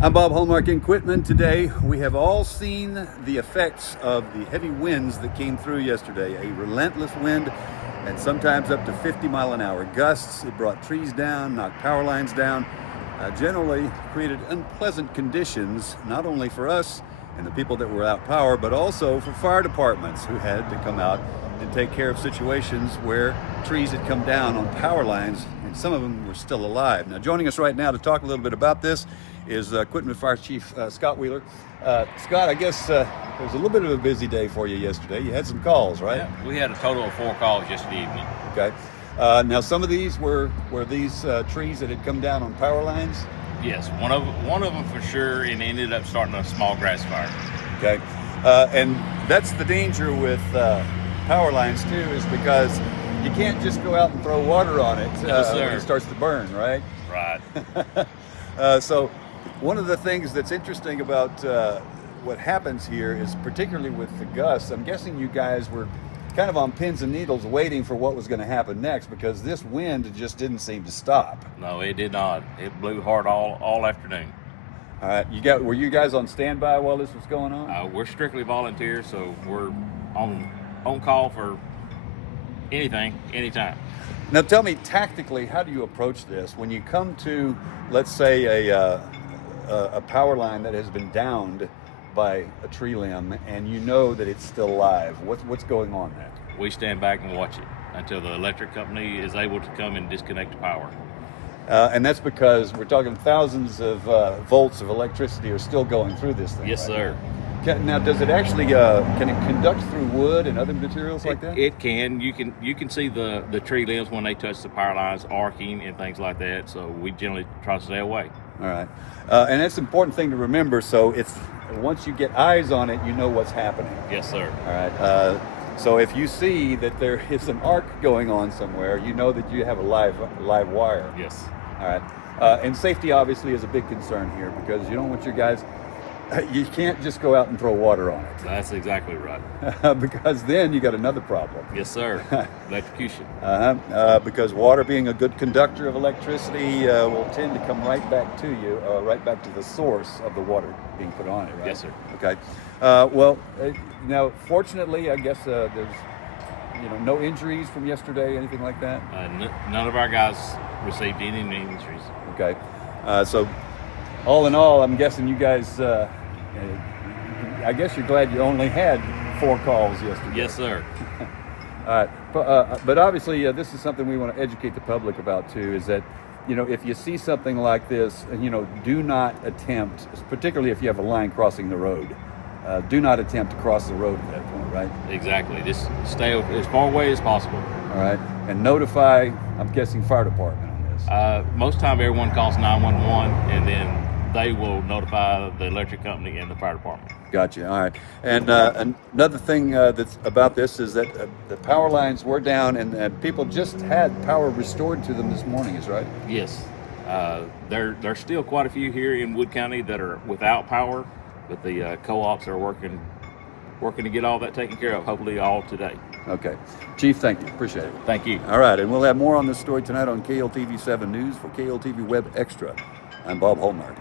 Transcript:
I'm Bob Hallmark in Quitman. Today we have all seen the effects of the heavy winds that came through yesterday. A relentless wind and sometimes up to 50-mile-an-hour gusts. It brought trees down, knocked power lines down, generally created unpleasant conditions, not only for us and the people that were without power, but also for fire departments who had to come out and take care of situations where trees had come down on power lines, and some of them were still alive. Now, joining us right now to talk a little bit about this is Quitman Fire Chief Scott Wheeler. Scott, I guess it was a little bit of a busy day for you yesterday. You had some calls, right? Yeah, we had a total of 4 calls yesterday evening. Okay. Now, some of these were these trees that had come down on power lines? Yes, one of them for sure, and ended up starting a small grass fire. Okay. And that's the danger with power lines too, is because you can't just go out and throw water on it No, when it starts to burn, right? Right. So one of the things that's interesting about what happens here is, particularly with the gusts, I'm guessing you guys were kind of on pins and needles waiting for what was going to happen next, because this wind just didn't seem to stop. No, it did not. It blew hard all afternoon. All right, were you guys on standby while this was going on? We're strictly volunteers, so we're on call for anything, anytime. Now tell me, tactically, how do you approach this when you come to, let's say, a power line that has been downed by a tree limb, and you know that it's still alive? What's going on there? We stand back and watch it until the electric company is able to come and disconnect the power. And that's because we're talking thousands of volts of electricity are still going through this thing. Yes, right? sir. Now, does it actually can it conduct through wood and other materials like that? It can. You can see the tree limbs when they touch the power lines arcing and things like that. So we generally try to stay away. All right, and that's an important thing to remember. So it's once you get eyes on it, you know what's happening. Yes, sir. All right. So if you see that there is an arc going on somewhere, you know that you have a live wire. Yes. All right. And safety obviously is a big concern here, because you don't want your guys. You can't just go out and throw water on it. That's exactly right. Because then you got another problem. Yes, sir. Electrocution. Because water, being a good conductor of electricity, will tend to come right back to you, right back to the source of the water being put on it, right? Yes, sir. Okay. Now, fortunately, I guess there's no injuries from yesterday, anything like that? None of our guys received any injuries. Okay. So all in all, I'm guessing you guys, I guess you're glad you only had 4 calls yesterday. Yes, sir. All right. But obviously, this is something we want to educate the public about too, is that, if you see something like this, do not attempt, particularly if you have a line crossing the road, do not attempt to cross the road at that point, right? Exactly. Just stay as far away as possible. All right. And notify, I'm guessing, fire department on this. Most time everyone calls 911, and then they will notify the electric company and the fire department. Gotcha. All right. And another thing that's about this is that the power lines were down, and people just had power restored to them this morning, is right? Yes. There's still quite a few here in Wood County that are without power, but the co-ops are working to get all that taken care of, hopefully all today. Okay. Chief, thank you. Appreciate it. Thank you. All right. And we'll have more on this story tonight on KLTV 7 News. For KLTV WebXtra, I'm Bob Hallmark.